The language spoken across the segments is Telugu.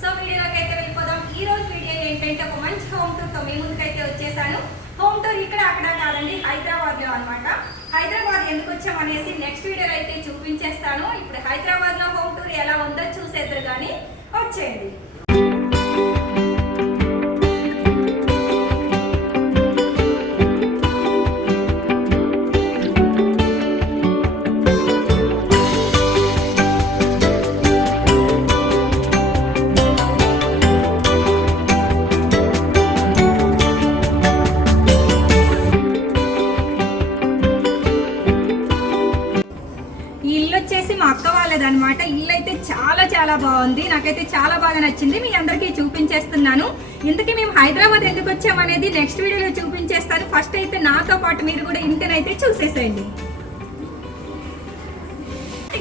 సో వీడియోలోకి అయితే వెళ్ళిపోదాం. ఈ రోజు వీడియో ఏంటంటే ఒక మంచి హోమ్ టూర్తో మీ ముందుకైతే వచ్చేసాను. హోమ్ టూర్ ఇక్కడ అక్కడ కాదండి హైదరాబాద్లో అనమాట హైదరాబాద్ ఎందుకు వచ్చాం అనేసి నెక్స్ట్ వీడియోలో అయితే చూపించేస్తాను. ఇప్పుడు హైదరాబాద్లో హోమ్ టూర్ ఎలా ఉందో చూసేద్దరు కానీ వచ్చేయండి. అనేది నెక్స్ట్ వీడియోలో చూపించేస్తారు ఫస్ట్ అయితే నాతో పాటు మీరు కూడా ఇంటినైతే చూసేసేయండి.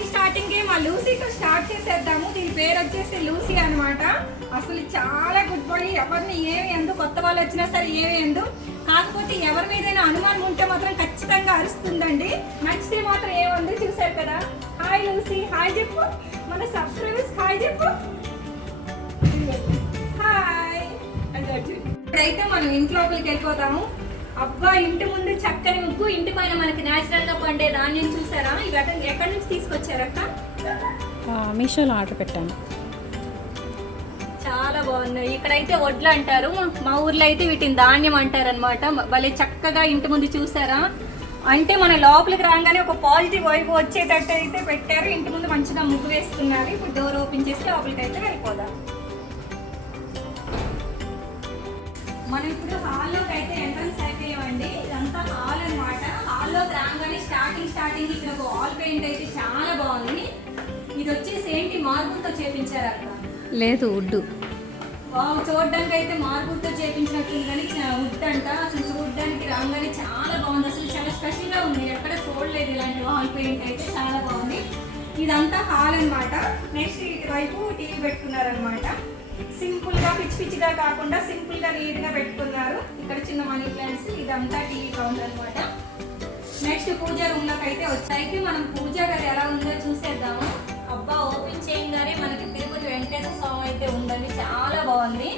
స్టార్టింగ్ మా లూసీతో స్టార్ట్ చేసేద్దాము. దీని పేరు వచ్చేసి లూసీ అన్నమాట. అసలు చాలా గుడ్ బాడీ ఎవరిని ఏమి ఎందు కొత్త వాళ్ళు వచ్చినా సరే ఏమి ఎందు. కాకపోతే ఎవరి మీదైనా అనుమానం ఉంటే మాత్రం ఖచ్చితంగా అరుస్తుందండి. నచ్చితే మాత్రం ఏముంది చూసారు కదా. Hi Lucy. హాయ్ చెప్పు. మన సబ్స్క్రైబర్స్ హాయ్ చెప్పు. హాయ్ ఇప్పుడైతే మనం ఇంట్లోపలికి వెళ్ళిపోతాము. అబ్బా ఇంటి ముందు చక్కని ముగ్గు ఇంటి పైన మనకి నేచురల్గా పండే ధాన్యం చూసారా? ఇవి ఎక్కడి నుంచి తీసుకొచ్చారక్క మీషోలో ఆర్డర్ పెట్టాను. చాలా బాగున్నాయి. ఇక్కడైతే వడ్లు అంటారు. మా ఊర్లో అయితే వీటిని ధాన్యం అంటారు అనమాట భలే చక్కగా ఇంటి ముందు చూసారా? అంటే మన లోపలికి రాగానే ఒక పాజిటివ్ వైపు వచ్చేటట్టు అయితే పెట్టారు. ఇంటి ముందు మంచిగా ముగ్గు వేస్తున్నారు ఇప్పుడు డోర్ ఓపెన్ చేసి లోపలికి అయితే వెళ్ళిపోదాం. మనం ఇప్పుడు హాల్లోకి అయితే ఎంట్రన్స్ అయిపోయామండి. ఇదంతా హాల్ అన్నమాట. హాల్లోకి రాగానే స్టార్టింగ్ స్టార్టింగ్ ఇక్కడ ఒక వాల్ పెయింట్ అయితే చాలా బాగుంది. ఇది వచ్చేసి ఏంటి? మార్బుల్తో చేపించారు అక్కడ లేదు ఉడ్డు వావ్ చూడడానికి అయితే మార్బుల్తో చేపించినట్టుంది కానీ వుడ్ అంట. అసలు చూడడానికి రాగానే చాలా బాగుంది. అసలు చాలా స్పెషల్గా ఉంది ఎక్కడ చూడలేదు ఇలాంటి వాల్ పెయింట్ అయితే. చాలా బాగుంది. ఇదంతా హాల్ అన్నమాట. నెక్స్ట్ ఇటువైపు టీవీ పెట్టుకున్నారనమాట సింపుల్గా పిచ్చి పిచ్చిగా కాకుండా సింపుల్గా నీట్గా పెట్టుకున్నారు. ఇక్కడ చిన్న మనీ ప్లాంట్స్ ఇదంతా టీవీ కౌంటర్ అనమాట నెక్స్ట్ పూజ రూమ్లోకి అయితే వచ్చాయి మనం పూజ గది ఎలా ఉందో చూసేద్దాము. అబ్బా ఓపెన్ చేయగానే మనకి తిరుపతి వెంకటేశ్వర స్వామి అయితే ఉందండి. చాలా బాగుంది.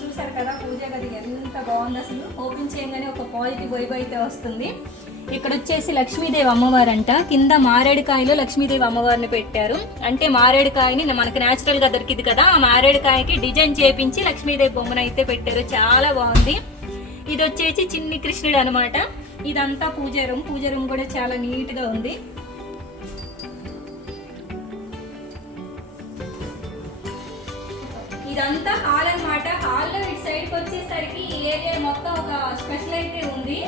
చూసారు కదా పూజ గది ఎంత బాగుంది అసలు. ఓపెన్ చేయగానే ఒక పాజిటివ్ వైబ్ అయితే వస్తుంది. ఇక్కడ వచ్చేసి లక్ష్మీదేవి అమ్మవారంట. కింద మారేడుకాయలో లక్ష్మీదేవి అమ్మవారిని పెట్టారు. అంటే మారేడుకాయని మనకి న్యాచురల్గా దొరికింది కదా ఆ మారేడుకాయకి డిజైన్ చేపించి లక్ష్మీదేవి బొమ్మను అయితే పెట్టారు. చాలా బాగుంది. ఇది వచ్చేసి చిన్ని కృష్ణుడు అనమాట ఇదంతా పూజ రూమ్ పూజ రూమ్ కూడా చాలా నీట్గా ఉంది. ఇదంతా హాల్ అన్నమాట. హాల్లో ఇటు సైడ్కి వచ్చేసరికి ఏరియా మొత్తం ఒక స్పెషల్ అయితే ఉంది.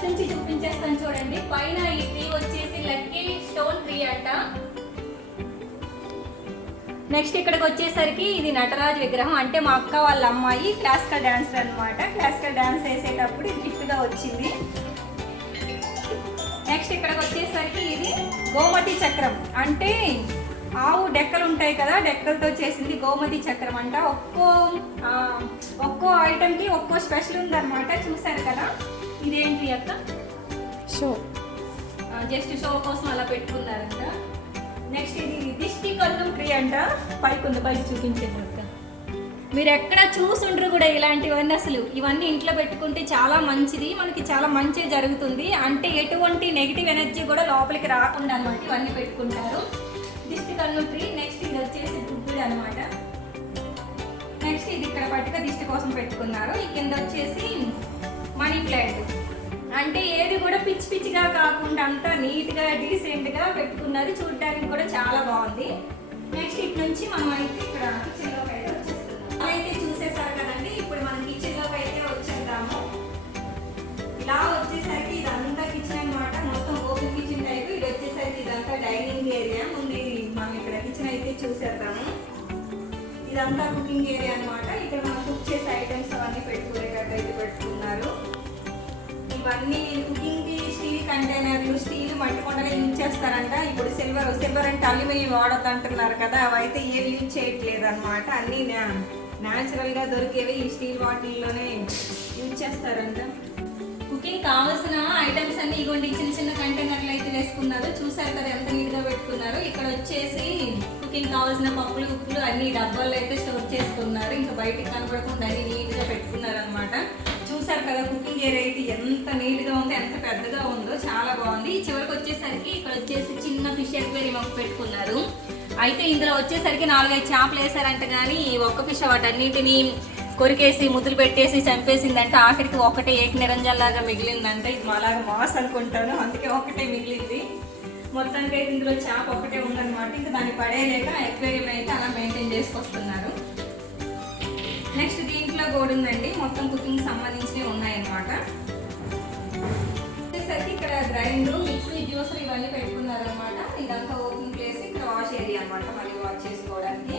ఫస్ట్ నుంచి చూపించేస్తాను చూడండి. పైన ఈ ట్రీ వచ్చేసి లక్కీ స్టోన్ ట్రీ అంట. నెక్స్ట్ ఇక్కడికి వచ్చేసరికి ఇది నటరాజ్ విగ్రహం. అంటే మా అక్క వాళ్ళ అమ్మాయి క్లాసికల్ డాన్సర్ అనమాట క్లాసికల్ డాన్స్ వేసేటప్పుడు గిఫ్ట్గా వచ్చింది. నెక్స్ట్ ఇక్కడికి వచ్చేసరికి ఇది గోమతి చక్రం. అంటే ఆవు డెక్కలు ఉంటాయి కదా డెక్కలతో చేసింది గోమతి చక్రం అంట. ఒక్కో ఒక్కో ఐటెంకి ఒక్కో స్పెషల్ ఉందన్నమాట. చూసారు కదా? ఇదేంటి అక్క? షో. జస్ట్ షో కోసం అలా పెట్టుకున్నారంట. నెక్స్ట్ ఇది దిష్టి కన్ను ట్రీ అంట. పైకి ఉంది పైకి చూపించండి అక్క. మీరు ఎక్కడ చూసుండ్రు కూడా ఇలాంటివన్నీ అసలు. ఇవన్నీ ఇంట్లో పెట్టుకుంటే చాలా మంచిది మనకి చాలా మంచి జరుగుతుంది. అంటే ఎటువంటి నెగిటివ్ ఎనర్జీ కూడా లోపలికి రాకుండా అనమాట ఇవన్నీ పెట్టుకుంటారు. దిష్టి కన్ను ట్రీ నెక్స్ట్ ఇది వచ్చేసి బుద్ధుడు అనమాట నెక్స్ట్ ఇది ఇక్కడ పట్టుక దిష్టి కోసం పెట్టుకున్నారు. ఈ కింద వచ్చేసి మనీ ప్లాంట్ అంటే ఏది కూడా పిచ్చి పిచ్చిగా కాకుండా అంతా నీట్గా డీసెంట్గా పెట్టుకున్నది చూడడానికి కూడా చాలా బాగుంది. నెక్స్ట్ ఇటు నుంచి మనం అయితే ఇక్కడ కిచెన్లోకి అయితే వచ్చేస్తున్నాం. అయితే చూసేసారు కదండి ఇప్పుడు మనం కిచెన్లోకి అయితే వచ్చేద్దాము. ఇలా వచ్చేసరికి ఇదంతా కిచెన్ అన్నమాట. మొత్తం ఓపెన్ కిచెన్ టైప్ ఇది వచ్చేసరికి ఇదంతా డైనింగ్ ఏరియా ముందు ఇది మనం ఇక్కడ కిచెన్ అయితే చూసేద్దాము. ఇదంతా కుకింగ్ ఏరియా అనమాట ఇక్కడ మనం కుక్ చేసే ఐటమ్స్ అవన్నీ పెట్టుకునేటట్టు అయితే పెట్టుకున్నారు ఇవన్నీ కుకింగ్ స్టీల్ కంటైనర్లు స్టీల్ మట్టి యూజ్ చేస్తారంట. ఇప్పుడు సిల్వర్ సిల్వర్ అంటే అల్యూమినియం వాడద్దు అంటున్నారు కదా అవైతే ఏవి యూజ్ చేయట్లేదు అనమాట అన్నీ న్యాచురల్గా దొరికేవి ఈ స్టీల్ బాటిల్లోనే యూజ్ చేస్తారంట. కుకింగ్ కావాల్సిన ఐటమ్స్ అన్ని ఇగోండి చిన్న చిన్న కంటైనర్లు అయితే వేసుకున్నారు. చూసారు కదా ఎంత నీట్గా పెట్టుకున్నారు. ఇక్కడ వచ్చేసి కుకింగ్ కావాల్సిన పప్పులు ఉప్పులు అన్ని డబ్బాల్లో అయితే స్టోర్ చేసుకున్నారు. ఇంకా బయటికి కనపడకుండా అన్ని నీట్గా పెట్టుకున్నారు అనమాట చూసారు కదా కుకింగ్ ఏరియా అయితే ఎంత నీట్గా ఉందో ఎంత పెద్దగా ఉందో చాలా బాగుంది. చివరికి వచ్చేసరికి ఇక్కడ వచ్చేసి చిన్న ఫిష్ ఎక్వేరియం ఒకటి పెట్టుకున్నారు. అయితే ఇందులో వచ్చేసరికి నాలుగైదు చేపలు వేసారంట కానీ ఒక్క ఫిష్ వాటన్నిటిని కొరికేసి ముద్దులు పెట్టేసి చంపేసిందంటే ఆఖరికి ఒకటే ఏక నిరంజన్ లాగా మిగిలిందంటే. ఇది మాలాగా మాస్ అనుకుంటాను. అందుకే ఒకటే మిగిలింది. మొత్తానికి అయితే ఇందులో చేప ఒకటే ఉందన్నమాట. ఇంకా దాన్ని పడేయలేక ఎక్వేరియం అయితే అలా మెయింటైన్ చేసుకొస్తున్నారు. నెక్స్ట్ బోర్డు ఉందండి. మొత్తం కుకింగ్ సంబంధించినవి ఉన్నాయన్నమాట. వచ్చేసరికి ఇక్కడ గ్రైండర్ మిక్సీ జ్యూసర్ ఇవన్నీ పెట్టుకున్నారు అనమాట ఇదంతా ఓపెన్ ప్లేస్ ఇక్కడ వాష్ ఏరియా అనమాట మళ్ళీ వాష్ చేసుకోవడానికి.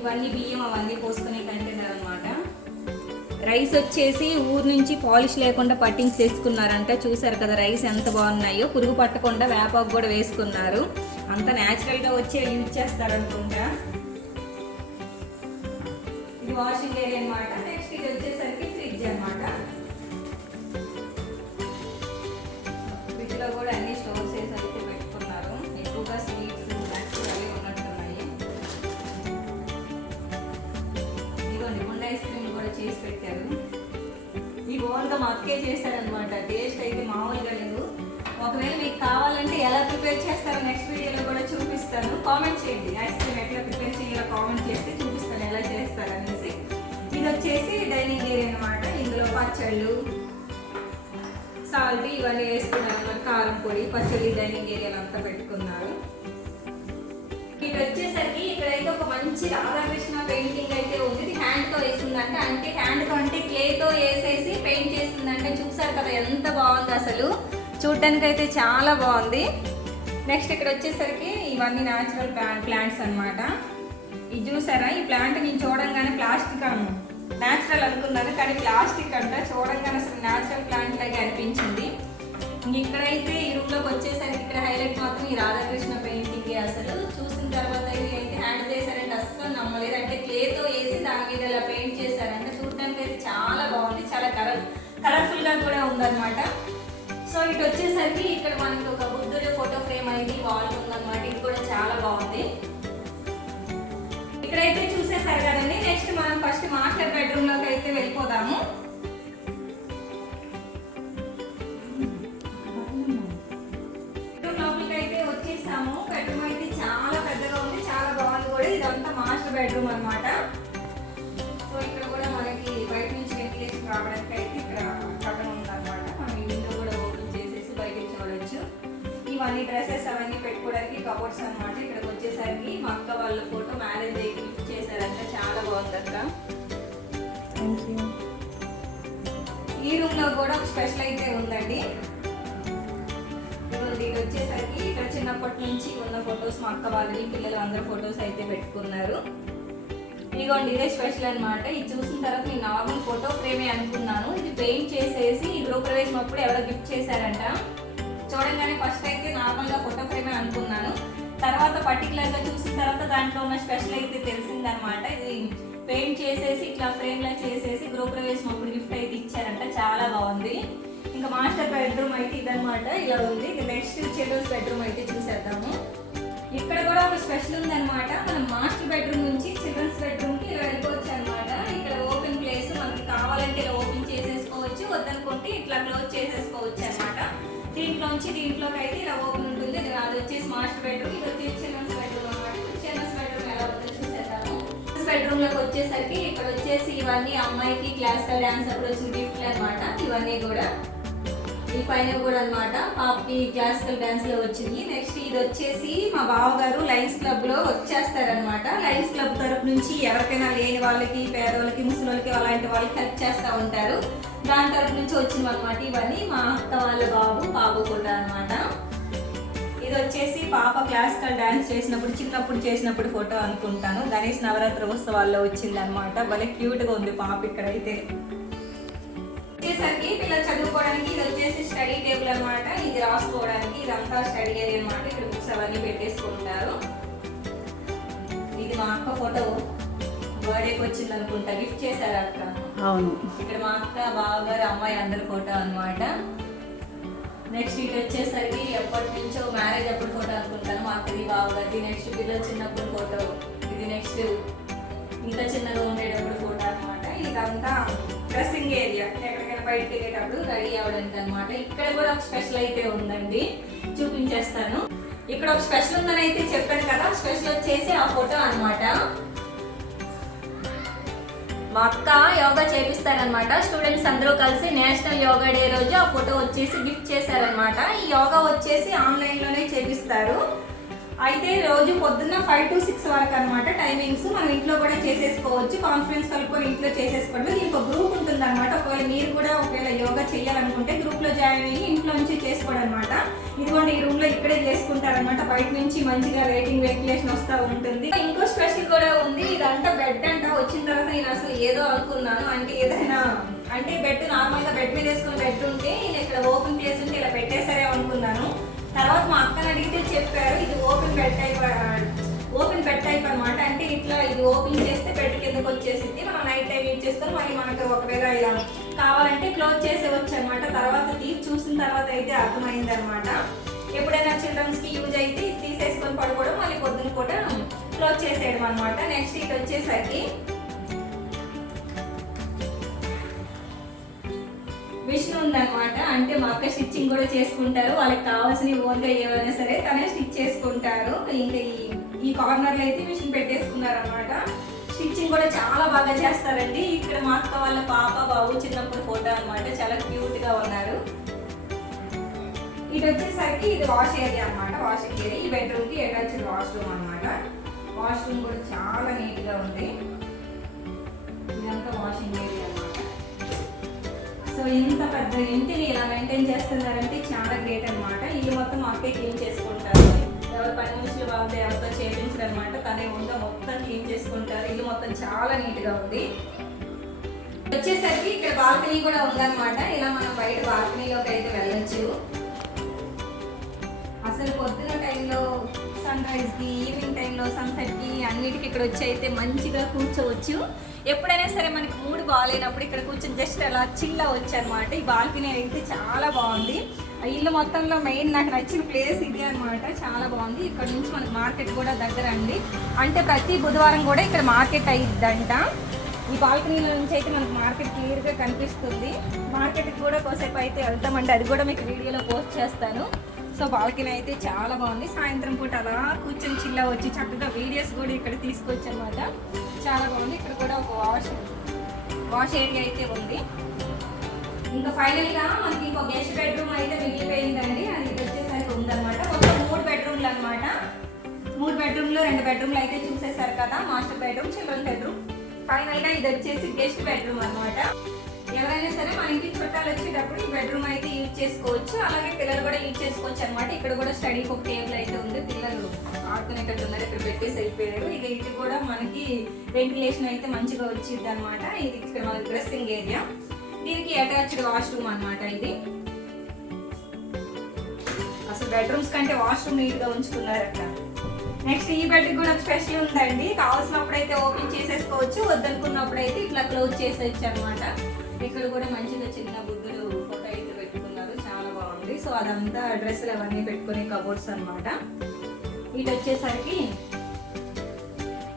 ఇవన్నీ బియ్యం అవన్నీ పోసుకునే కంటైనర్ అనమాట రైస్ వచ్చేసి ఊరు నుంచి పాలిష్ లేకుండా పట్టించి తెచ్చుకున్నారంట. చూసారు కదా రైస్ ఎంత బాగున్నాయో. పురుగు పట్టకుండా వేపాకు కూడా వేసుకున్నారు. అంత న్యాచురల్గా వచ్చే యూజ్ చేస్తారనుకుంటా. వాషింగ్ ఏరియా అనమాట నెక్స్ట్ ఇది వచ్చేసరికి ఫ్రిడ్జ్ అనమాట ఫ్రిడ్జ్లో కూడా అన్ని స్టోర్ చేసి అయితే పెట్టుకున్నారు. ఎక్కువగా స్వీట్స్ స్నాక్స్ అవి ఉన్నట్టున్నాయి. ఇదిగోండి గుండె ఐస్ క్రీమ్ కూడా చేసి పెట్టారు. ఈ ఓన్గా మా అక్కే చేశారనమాట టేస్ట్ అయితే మామూలుగా లేదు. ఒకవేళ మీకు కావాలంటే ఎలా ప్రిపేర్ చేస్తారో నెక్స్ట్ వీడియోలో కూడా చూపిస్తాను. కామెంట్ చేయండి. ఐస్ క్రీమ్ ఎట్లా ప్రిపేర్ చేయాలో కామెంట్ చేస్తే ఇది వచ్చేసి డైనింగ్ ఏరియా అనమాట ఇందులో పచ్చళ్ళు సాల్ట్ ఇవన్నీ వేసుకున్నారు కారం పొడి పచ్చడి డైనింగ్ ఏరియాలో అంతా పెట్టుకున్నారు. ఇక్కడ వచ్చేసరికి ఇక్కడైతే ఒక మంచి రాధాకృష్ణ పెయింటింగ్ అయితే ఉంది. ఇది హ్యాండ్తో వేసిందంటే. అంటే హ్యాండ్తో అంటే క్లేతో వేసేసి పెయింట్ చేసిందంటే. చూసారు కదా ఎంత బాగుంది అసలు. చూడటానికి అయితే చాలా బాగుంది. నెక్స్ట్ ఇక్కడ వచ్చేసరికి ఇవన్నీ న్యాచురల్ ప్లాంట్స్ అన్నమాట. ఇది చూసారా? ఈ ప్లాంట్ నేను చూడంగానే ప్లాస్టిక్ అను న్యాచురల్ అనుకున్నాను కానీ ప్లాస్టిక్ అంట చూడంగానే అసలు న్యాచురల్ ప్లాంట్ లాగా అనిపించింది. ఇక్కడైతే ఈ రూమ్లోకి వచ్చేసరికి ఇక్కడ హైలైట్ మాత్రం ఈ రాధాకృష్ణ పెయింటింగ్ అసలు. చూసిన తర్వాత ఇది అయితే హ్యాండ్ చేశారంటే అస్సలు నమ్మలేదు అంటే క్లేతో వేసి దాని మీద ఇలా పెయింట్ చేశారంటే చూడటానికి అయితే చాలా బాగుంది చాలా కలర్ కలర్ఫుల్గా కూడా ఉందన్నమాట. సో ఇటు వచ్చేసరికి ఇక్కడ మనకి ఒక బుద్ధుడి ఫోటో ఫ్రేమ్ అనేది వాల్ ఉందన్నమాట. ఇది కూడా చాలా బాగుంది. ఇక్కడైతే చూసేసారు కదండి. నెక్స్ట్ మనం ఫస్ట్ మాస్టర్ బెడ్రూమ్లోకి అయితే వెళ్ళిపోదాము. బెడ్రూమ్ లోపలికి అయితే వచ్చేసాము. బెడ్రూమ్ అయితే చాలా పెద్దగా ఉంది చాలా బాగుంది కూడా. ఇదంతా మాస్టర్ బెడ్రూమ్ అనమాట సో ఇక్కడ కూడా మనకి బయట నుంచి వెంటిలేషన్ రావడానికి అయితే ఇక్కడ కట్టం ఉందన్నమాట. మనం ఇంట్లో కూడా ఓపెన్ చేసేసి బయటికి చూడొచ్చు. ఇవన్నీ డ్రెస్సెస్ అవన్నీ పెట్టుకోవడానికి కబోర్డ్స్ అన్నమాట. ఇక్కడికి వచ్చేసరికి మా అక్క వాళ్ళ ఫోటో మ్యారేజ్ డే గిఫ్ట్ చేశారంట. చాలా బాగుంది అక్క ఈ రూమ్లో కూడా ఒక స్పెషల్ అయితే ఉందండి. ఇది వచ్చేసరికి ఇక్కడ చిన్నప్పటి నుంచి ఉన్న ఫొటోస్ మా అక్క వాళ్ళని పిల్లలు అందరు ఫొటోస్ అయితే పెట్టుకున్నారు. ఇదిగోండి ఇదే స్పెషల్ అన్నమాట. ఇది చూసిన తర్వాత నేను నార్మల్ ఫోటో ఫ్రేమే అనుకున్నాను. ఇది పెయింట్ చేసేసి ఈ గృహప్రవేశం అప్పుడు ఎవరో గిఫ్ట్ చేశారంట. చూడంగానే ఫస్ట్ అయితే నార్మల్గా ఫోటో ఫ్రేమే అనుకున్నాను. తర్వాత పర్టికులర్గా చూసిన తర్వాత దాంట్లో ఉన్న స్పెషల్ అయితే తెలిసిందనమాట ఇది పెయింట్ చేసేసి ఇట్లా ఫ్రేమ్లా చేసేసి గృహప్రవేశం అప్పుడు గిఫ్ట్ అయితే ఇచ్చారంట. చాలా బాగుంది. ఇంకా మాస్టర్ బెడ్రూమ్ అయితే ఇదనమాట ఇలా ఉంది. నెక్స్ట్ చిల్డ్రన్స్ బెడ్రూమ్ అయితే చూసేద్దాము. ఇక్కడ కూడా ఒక స్పెషల్ ఉందనమాట మనం మాస్టర్ బెడ్రూమ్ నుంచి చిల్డ్రన్స్ బెడ్రూమ్కి పెట్టుకుంటే ఇట్లా క్లోజ్ చేసేసుకోవచ్చు అనమాట దీంట్లోంచి దీంట్లోకి అయితే ఇలా ఓపెన్ ఉంటుంది. అది వచ్చేసి మాస్టర్ బెడ్రూమ్ ఇది వచ్చేసి చిల్డ్రన్స్ బెడ్రూమ్ అనమాట చిల్డ్రన్స్ బెడ్రూమ్ ఎలా ఉందో చూసేద్దాము. చిల్డ్రన్స్ బెడ్రూమ్లోకి వచ్చేసరికి ఇక్కడ వచ్చేసి ఇవన్నీ అమ్మాయికి క్లాసికల్ డాన్స్ అప్పుడు వచ్చిన గిఫ్ట్లు అనమాట ఇవన్నీ కూడా ఈ పైన కూడా అనమాట పాపకి క్లాసికల్ డ్యాన్స్లో వచ్చింది. నెక్స్ట్ ఇది వచ్చేసి మా బావగారు లయన్స్ క్లబ్లో వచ్చేస్తారనమాట లయన్స్ క్లబ్ తరపు నుంచి ఎవరికైనా లేని వాళ్ళకి పేదవాళ్ళకి ముసలి అలాంటి వాళ్ళకి హెల్ప్ చేస్తూ ఉంటారు. దాని తరపు నుంచి వచ్చింది అనమాట ఇవన్నీ. మా అత్త వాళ్ళ బాబు బాబు కూడా అనమాట ఇది వచ్చేసి పాప క్లాసికల్ డాన్స్ చేసినప్పుడు చిన్నప్పుడు చేసినప్పుడు ఫోటో అనుకుంటాను. గణేష్ నవరాత్రి ఉత్సవాల్లో వచ్చిందనమాట భలే క్యూట్గా ఉంది పాప ఇక్కడైతే. వచ్చేసరికి పిల్లలు చదువుకోవడానికి ఇది వచ్చేసి స్టడీ టేబుల్ అన్నమాట. ఇది రాసుకోవడానికి ఇదంతా స్టడీ ఏరియా అనమాట ఇక్కడ బుక్స్ అవన్నీ పెట్టేసుకుంటారు. ఇది మా అక్క ఫోటో బర్త్డేకి వచ్చింది అనుకుంటా. గిఫ్ట్ చేశారు అక్క. అవును. ఇక్కడ మా అక్క బావగారు అమ్మాయి అందరి ఫోటో అన్నమాట. నెక్స్ట్ ఇటు వచ్చేసరికి ఎప్పటి నుంచో మ్యారేజ్ అప్పుడు ఫోటో అనుకుంటాను. మా అక్కది బావగారిది. నెక్స్ట్ పిల్లలు చిన్నప్పుడు ఫోటో ఇది నెక్స్ట్ ఇంకా చిన్నగా ఉండేటప్పుడు ఫోటో అన్నమాట. ఇదంతా డ్రెస్సింగ్ ఏరియా బయటకు వెళ్ళేటప్పుడు రెడీ అవ్వడానికి అనమాట ఇక్కడ కూడా ఒక స్పెషల్ అయితే ఉందండి. చూపించేస్తాను. ఇక్కడ ఒక స్పెషల్ ఉందని అయితే చెప్పాను కదా స్పెషల్ వచ్చేసి ఆ ఫోటో అన్నమాట. మా అక్క యోగా చేపిస్తారనమాట స్టూడెంట్స్ అందరూ కలిసి నేషనల్ యోగా డే రోజు ఆ ఫోటో వచ్చేసి గిఫ్ట్ చేశారనమాట ఈ యోగా వచ్చేసి ఆన్లైన్లోనే చేపిస్తారు. అయితే రోజు పొద్దున్న ఫైవ్ టు సిక్స్ వరకు అనమాట టైమింగ్స్ మనం ఇంట్లో కూడా చేసేసుకోవచ్చు. కాన్ఫరెన్స్ కలుపుకొని ఇంట్లో చేసేసుకోవడం దీనికి ఒక గ్రూప్ ఉంటుంది అనమాట ఒకవేళ మీరు కూడా ఒకవేళ యోగా చేయాలనుకుంటే గ్రూప్లో జాయిన్ అయ్యి ఇంట్లో నుంచి చేసుకోవడం అనమాట ఇదిగోండి ఈ రూమ్లో ఇక్కడే చేసుకుంటారనమాట బయట నుంచి మంచిగా రేటింగ్ వెంటిలేషన్ వస్తూ ఉంటుంది. ఇంకో స్పెషల్ కూడా ఉంది. ఇదంతా బెడ్ అంట. వచ్చిన తర్వాత నేను అసలు ఏదో అనుకున్నాను. అంటే ఏదైనా అంటే బెడ్ నార్మల్గా బెడ్ మీద వేసుకుని బెడ్ ఉంటే నేను ఇక్కడ ఓపెన్ ప్లేస్ ఉంటే ఇలా పెట్టేసరే అనుకున్నాను. తర్వాత మా అక్కని అడిగితే చెప్పారు ఇది open bed type open bed type అనమాట అంటే ఇట్లా ఇది ఓపెన్ చేస్తే బెడ్ కిందకి వచ్చేసింది మనం నైట్ టైం యూజ్ చేసుకొని మరి మనకు ఒకవేళ ఇలా కావాలంటే క్లోజ్ చేసేవచ్చు అనమాట తర్వాత తీసి చూసిన తర్వాత అయితే అర్థమైంది అనమాట ఎప్పుడైనా చిల్డ్రన్స్కి యూజ్ అయితే తీసేసుకొని పడుకోవడం మళ్ళీ పొద్దున పూట క్లోజ్ చేసేయడం అనమాట నెక్స్ట్ ఇటు వచ్చేసరికి మిషన్ ఉందన్నమాట. అంటే మా అక్క స్టిచ్చింగ్ కూడా చేసుకుంటారు. వాళ్ళకి కావాల్సిన ఓన్గా ఏమైనా సరే తనే స్టిచ్ చేసుకుంటారు. ఇంకా ఈ ఈ కార్నర్లో అయితే మిషన్ పెట్టేసుకున్నారు అనమాట స్టిచ్చింగ్ కూడా చాలా బాగా చేస్తారండి. ఇక్కడ మా అక్క వాళ్ళ పాప బాబు చిన్నప్పుడు ఫోటో అనమాట చాలా క్యూట్గా ఉన్నారు. ఇటు వచ్చేసరికి ఇది వాష్ ఏరియా అన్నమాట. Washing area. ఈ బెడ్రూమ్కి అటాచ్డ్ వాష్రూమ్ అన్నమాట. వాష్రూమ్ కూడా చాలా నీట్గా ఉంది. ఇదంతా వాషింగ్ ఏరియా. ఇంత పెద్ద ఇంటిని ఇలా మెయింటైన్ చేస్తున్నారంటే చాలా గ్రేట్ అనమాట ఇల్లు మొత్తం అక్కే క్లీన్ చేసుకుంటారు. ఎవరు పని మనుషులు వాళ్ళు ఎవరితో చేయించారనమాట తనే ఉందో మొత్తం క్లీన్ చేసుకుంటారు. ఇల్లు మొత్తం చాలా నీట్గా ఉంది. వచ్చేసరికి ఇక్కడ బాల్కనీ కూడా ఉందన్నమాట. ఇలా మనం బయట బాల్కనీలోకి అయితే వెళ్ళొచ్చు. అసలు పొద్దున టైంలో సన్ రైజ్కి ఈవినింగ్ టైంలో సన్సెట్కి అన్నిటికి ఇక్కడ వచ్చి అయితే మంచిగా కూర్చోవచ్చు. ఎప్పుడైనా సరే మనకి మూడు బాగాలేనప్పుడు ఇక్కడ కూర్చొని జస్ట్ అలా చిల్ అవ్వచ్చు అనమాట ఈ బాల్కనీ అయితే చాలా బాగుంది. ఆ ఇల్లు మొత్తంలో మెయిన్ నాకు నచ్చిన ప్లేస్ ఇది అనమాట చాలా బాగుంది. ఇక్కడ నుంచి మనకి మార్కెట్ కూడా దగ్గర అండి. అంటే ప్రతి బుధవారం కూడా ఇక్కడ మార్కెట్ అయ్యిద్దంట ఈ బాల్కనీలో నుంచి అయితే మనకు మార్కెట్ క్లియర్గా కనిపిస్తుంది. మార్కెట్కి కూడా కోసేపు అయితే వెళ్తామండి. అది కూడా మీకు వీడియోలో పోస్ట్ చేస్తాను. సో బాల్కనీ అయితే చాలా బాగుంది. సాయంత్రం పూట అలా కూర్చొని చిల్ల వచ్చి చక్కగా వీడియోస్ కూడా ఇక్కడ తీసుకొచ్చనమాట చాలా బాగుంది. ఇక్కడ కూడా ఒక వాష్ వాష్ ఏరియా అయితే ఉంది. ఇంకా ఫైనల్గా మనకి ఇంకో గెస్ట్ బెడ్రూమ్ అయితే మిగిలిపోయిందండి. అది వచ్చేసరికి ఉందన్నమాట. ఒక మూడు బెడ్రూమ్లు అన్నమాట. మూడు బెడ్రూమ్లో రెండు బెడ్రూమ్లు అయితే చూసేసారు కదా. మాస్టర్ బెడ్రూమ్ చిల్డ్రన్ బెడ్రూమ్ ఫైనల్గా ఇది వచ్చేసి గెస్ట్ బెడ్రూమ్ అన్నమాట. ఎవరైనా సరే మన ఇంటికి చుట్టాలు వచ్చేటప్పుడు ఈ బెడ్రూమ్ అయితే యూజ్ చేసుకోవచ్చు. అలాగే పిల్లలు కూడా యూజ్ చేసుకోవచ్చు అనమాట ఇక్కడ కూడా స్టడీకి ఒక టేబుల్ అయితే ఉంది. పిల్లలు ఆడుకునేటట్టు ఉన్నారు. ఇక్కడ పెట్టేసి వెళ్ళిపోయారు. ఇది ఇది కూడా మనకి వెంటిలేషన్ అయితే మంచిగా వచ్చింది అనమాట ఇది ఇక్కడ డ్రెస్సింగ్ ఏరియా దీనికి అటాచ్డ్ వాష్రూమ్ అనమాట ఇది. అసలు బెడ్రూమ్స్ కంటే వాష్రూమ్ నీట్గా ఉంచుకున్నారు అక్కడ నెక్స్ట్ ఈ బెడ్ కూడా స్పెషల్ ఉందండి. కావాల్సినప్పుడు అయితే ఓపెన్ చేసేసుకోవచ్చు. వద్దనుకున్నప్పుడు అయితే ఇట్లా క్లోజ్ చేసేయచ్చు అనమాట ఇక్కడ కూడా మంచిగా చిన్న బుద్ధుడు ఫోటో అయితే పెట్టుకున్నారు. చాలా బాగుంది. సో అదంతా డ్రెస్సులు అవన్నీ పెట్టుకునే కబోర్డ్స్ అన్నమాట. ఇటు వచ్చేసరికి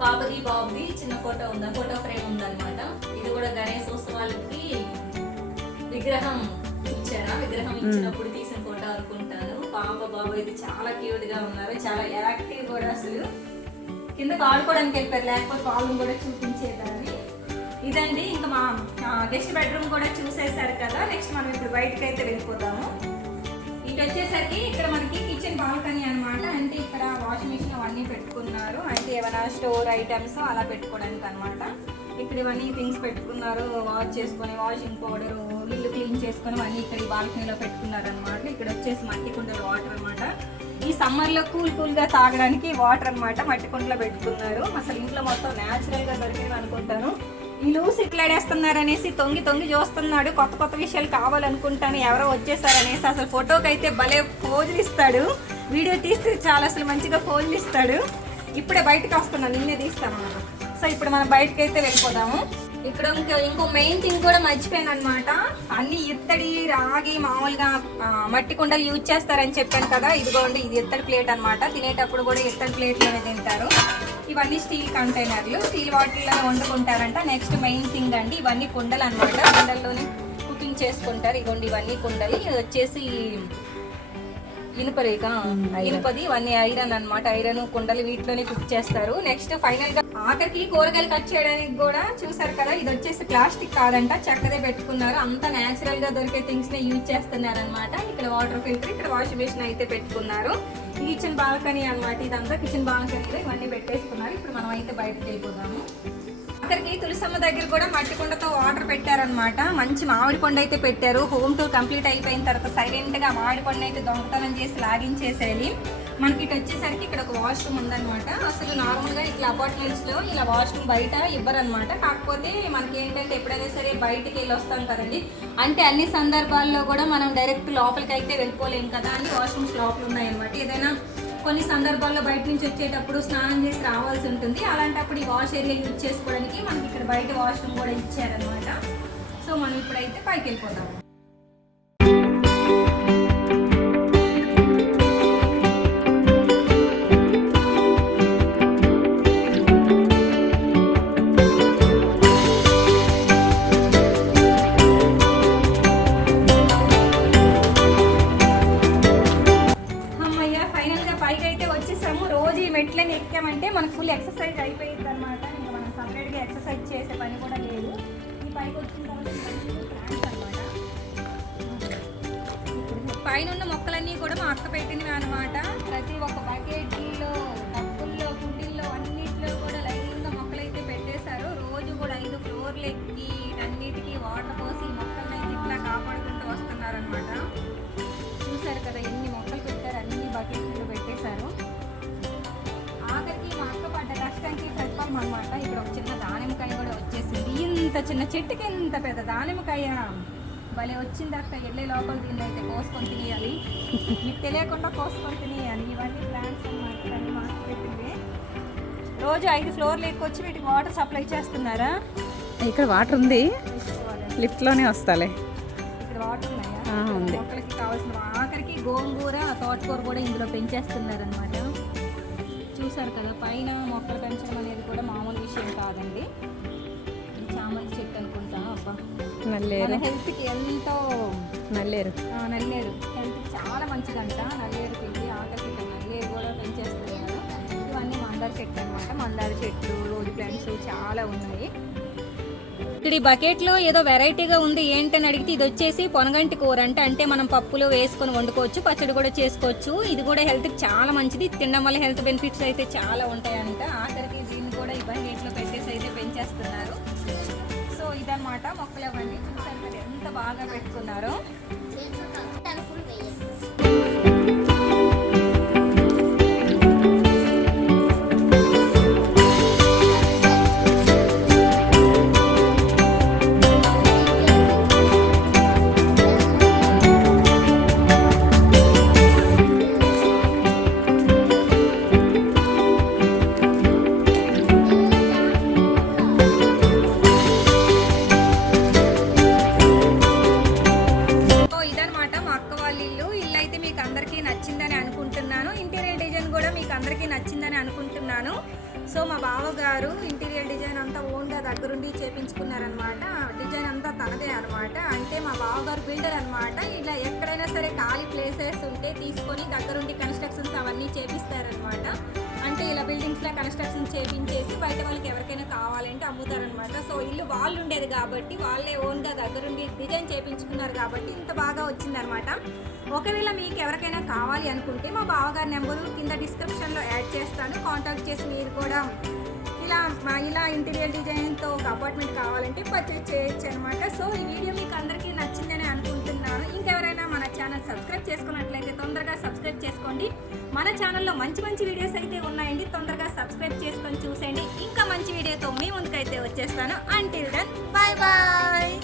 పాపది బాబుది చిన్న ఫోటో ఉంది? ఫోటో ఫ్రేమ్ ఉందన్నమాట. ఇది కూడా గణేష్ ఉత్సవాలకి విగ్రహం ఇచ్చారా? విగ్రహం ఇచ్చినప్పుడు తీసిన ఫోటో అనుకుంటాను. పాప బాబు అయితే చాలా క్యూట్గా ఉన్నారు. చాలా యాక్టివ్ కూడా అసలు. కిందకు ఆడుకోవడానికి వెళ్ళిపోయారు. లేకపోతే వాళ్ళని కూడా చూపించేదాన్ని ఇదండి ఇంకా మా గెస్ట్ బెడ్రూమ్ కూడా చూసేసారు కదా నెక్స్ట్ మనం ఇప్పుడు బయటకు అయితే వెళ్ళిపోతాము ఇటు వచ్చేసరికి ఇక్కడ మనకి కిచెన్ బాల్కనీ అన్నమాట. అంటే ఇక్కడ వాషింగ్ మిషన్ అవన్నీ పెట్టుకున్నారు. అంటే ఏమైనా స్టోర్ ఐటమ్స్ అలా పెట్టుకోవడానికి అన్నమాట. ఇక్కడ ఇవన్నీ థింగ్స్ పెట్టుకున్నారు వాష్ చేసుకొని వాషింగ్ పౌడర్ ఇల్లు క్లీన్ చేసుకొని అన్నీ ఇక్కడ బాల్కనీలో పెట్టుకున్నారు అనమాట ఇక్కడ వచ్చేసి మట్టి కుండలు వాటర్ అన్నమాట. ఈ సమ్మర్లో కూల్ కూల్గా తాగడానికి వాటర్ అన్నమాట మట్టి కుండలో పెట్టుకున్నారు. అసలు ఇంట్లో మొత్తం న్యాచురల్గా దొరికింది అనుకుంటాను. ఈ లూస్ ఇట్లాడేస్తున్నారనేసి తొంగి తొంగి చూస్తున్నాడు. కొత్త కొత్త విషయాలు కావాలనుకుంటాను. ఎవరో వచ్చేసారనేసి అసలు ఫోటోకి అయితే భలే ఫోజులు ఇస్తాడు. వీడియో తీస్తే చాలా అసలు మంచిగా ఫోజులు ఇస్తాడు. ఇప్పుడే బయటకు వస్తున్నాను నిన్నే తీస్తాను సో ఇప్పుడు మనం బయటకి అయితే వెళ్ళిపోదాము. ఇక్కడ ఇంకో ఇంకో మెయిన్ థింగ్ కూడా మర్చిపోయాను అనమాట అన్ని ఇత్తడి రాగి మామూలుగా మట్టి కుండలు యూజ్ చేస్తారని చెప్పాను కదా. ఇదిగోండి ఇది ఇత్తడి ప్లేట్ అనమాట తినేటప్పుడు కూడా ఇత్తడి ప్లేట్లోనే తింటారు. ఇవన్నీ స్టీల్ కంటైనర్లు. స్టీల్ వాటిల్లో వండుకుంటారంట. నెక్స్ట్ మెయిన్ థింగ్ అండి ఇవన్నీ కుండలు అనమాట కుండల్లోనే కుకింగ్ చేసుకుంటారు. ఇదిగోండి ఇవన్నీ కుండలు. ఇది వచ్చేసి ఇనుప రేఖ. ఇనుపది ఇవన్నీ ఐరన్ అన్నమాట. ఐరన్ కుండలు వీటిలోనే కుక్ చేస్తారు. నెక్స్ట్ ఫైనల్గా ఆఖరికి కూరగాయలు కట్ చేయడానికి కూడా చూసారు కదా ఇది వచ్చేసి ప్లాస్టిక్ కాదంట. చెక్కదే పెట్టుకున్నారు. అంత నేచురల్గా దొరికే థింగ్స్ నే యూజ్ చేస్తున్నారు అనమాట ఇక్కడ వాటర్ ఫిల్టర్ ఇక్కడ వాషింగ్ మిషన్ అయితే పెట్టుకున్నారు. కిచెన్ బాల్కనీ అన్నమాట ఇదంతా. కిచెన్ బాల్కనీలో ఇవన్నీ పెట్టేసుకున్నారు. ఇప్పుడు మనం అయితే బయటకు వెళ్ళిపోదాము. అక్కడికి తులసమ్మ దగ్గర కూడా మట్టి కొండతో వాటర్ పెట్టారనమాట మంచి మామిడి కొండ అయితే పెట్టారు. హోమ్ టూర్ కంప్లీట్ అయిపోయిన తర్వాత సైలెంట్గా మామిడి కొండ అయితే దొంగతనం చేసి లాగించేసేది మనకి ఇటు వచ్చేసరికి ఇక్కడ ఒక వాష్రూమ్ ఉందన్నమాట. అసలు నార్మల్గా ఇట్లా అపార్ట్మెంట్స్లో ఇలా వాష్రూమ్ బయట ఇవ్వరనమాట కాకపోతే మనకి ఏంటంటే ఎప్పుడైనా సరే బయటికి వెళ్ళి వస్తాం కదండి. అంటే అన్ని సందర్భాల్లో కూడా మనం డైరెక్ట్ లోపలికి అయితే వెళ్ళిపోలేం కదా అని వాష్రూమ్స్ లోపల ఉన్నాయన్నమాట. ఏదైనా కొన్ని సందర్భాల్లో బయట నుంచి వచ్చేటప్పుడు స్నానం చేసి రావాల్సి ఉంటుంది. అలాంటప్పుడు ఈ వాష్ ఏరియా యూజ్ చేసుకోవడానికి మనకి ఇక్కడ బయట వాష్రూమ్ కూడా ఇచ్చారనమాట సో మనం ఇప్పుడైతే పైకి వెళ్ళిపోతాము పెట్టినవి అనమాట ప్రతి ఒక్క బకెట్లో కప్పుల్లో కుండీల్లో అన్నిట్లో కూడా లైన్గా మొక్కలు అయితే పెట్టేశారు. రోజు కూడా ఐదు ఫ్లోర్లు ఎక్కి అన్నిటికీ వాటర్ పోసి మొక్కలను అయితే ఇట్లా కాపాడుకుంటూ వస్తున్నారనమాట చూశారు కదా ఎన్ని మొక్కలు పెట్టారు అన్ని బకెట్లు పెట్టేశారు. ఆఖరికి మా అక్క పడ్డ కష్టానికి ప్రతిఫలం అనమాట ఇక్కడ ఒక చిన్న దానిమ్మకాయ కూడా వచ్చేసింది. ఇంత చిన్న చెట్టుకి ఇంత పెద్ద దానిమ్మకాయ? భలే వచ్చింది అక్క. వెళ్ళే లోపల దీన్ని అయితే కోసుకొని తినేయాలి. మీకు తెలియకుండా కోసుకొని తినేయాలి. ఇవన్నీ ప్లాంట్స్ అన్నమాట. పెట్టింది. రోజు ఐదు ఫ్లోర్లు ఎక్కొచ్చి వీటికి వాటర్ సప్లై చేస్తున్నారా? ఇక్కడ వాటర్ ఉంది. లిఫ్ట్లోనే వస్తాలే. ఇక్కడ వాటర్ ఉన్నాయా? ఉంది. మొక్కలకి కావాల్సిన ఆఖరికి గోంగూర తోటకూర కూడా ఇందులో పెంచేస్తున్నారు అనమాట చూసారు కదా పైన మొక్కలు పెంచడం అనేది కూడా మామూలు విషయం కాదండి. నల్లేరు. హెల్త్కి ఎంతో నల్లేరు. నల్లేరు. హెల్త్కి చాలా మంచిదంట. నల్లేరు పిండి ఆఖరికి ఇక్కడ నల్లేరు కూడా పెంచేస్తున్నారు ఇవన్నీ మందార చెట్టు అనమాట మందార చెట్లు రోడ్ ప్లాంట్స్ చాలా ఉన్నాయి. ఇక్కడ ఈ బకెట్లో ఏదో వెరైటీగా ఉంది ఏంటని అడిగితే ఇది వచ్చేసి పొనగంటి కూర అంట. అంటే మనం పప్పులో వేసుకొని వండుకోవచ్చు పచ్చడి కూడా చేసుకోవచ్చు. ఇది కూడా హెల్త్కి చాలా మంచిది. తినడం వల్ల హెల్త్ బెనిఫిట్స్ అయితే చాలా ఉంటాయంట. ఆఖరికి అనమాట మొక్కలు అవన్నీ చూసారు ఎంత బాగా పెట్టుకున్నారో. అమ్ముతారనమాట సో ఇల్లు వాళ్ళు ఉండేది కాబట్టి వాళ్ళే ఓన్గా దగ్గరుండి డిజైన్ చేపించుకున్నారు కాబట్టి ఇంత బాగా వచ్చిందనమాట ఒకవేళ మీకు ఎవరికైనా కావాలి అనుకుంటే మా బావగారి నెంబరు కింద డిస్క్రిప్షన్లో యాడ్ చేస్తాను. కాంటాక్ట్ చేసి మీరు కూడా ఇలా మా ఇలా ఇంటీరియర్ డిజైన్తో ఒక అపార్ట్మెంట్ కావాలంటే పర్చేజ్ చేయొచ్చు అనమాట సో ఈ వీడియో మీకు అందరికీ నచ్చిందని అనుకుంటున్నాను. ఇంకెవరైనా ఛానల్ సబ్స్క్రైబ్ చేసుకున్నట్లయితే తొందరగా సబ్స్క్రైబ్ చేసుకోండి. మన ఛానల్లో మంచి మంచి వీడియోస్ అయితే ఉన్నాయండి. తొందరగా సబ్స్క్రైబ్ చేసుకొని చూసేయండి. ఇంకా మంచి వీడియోతో మీ ముందుకైతే వచ్చేస్తాను. Until then bye bye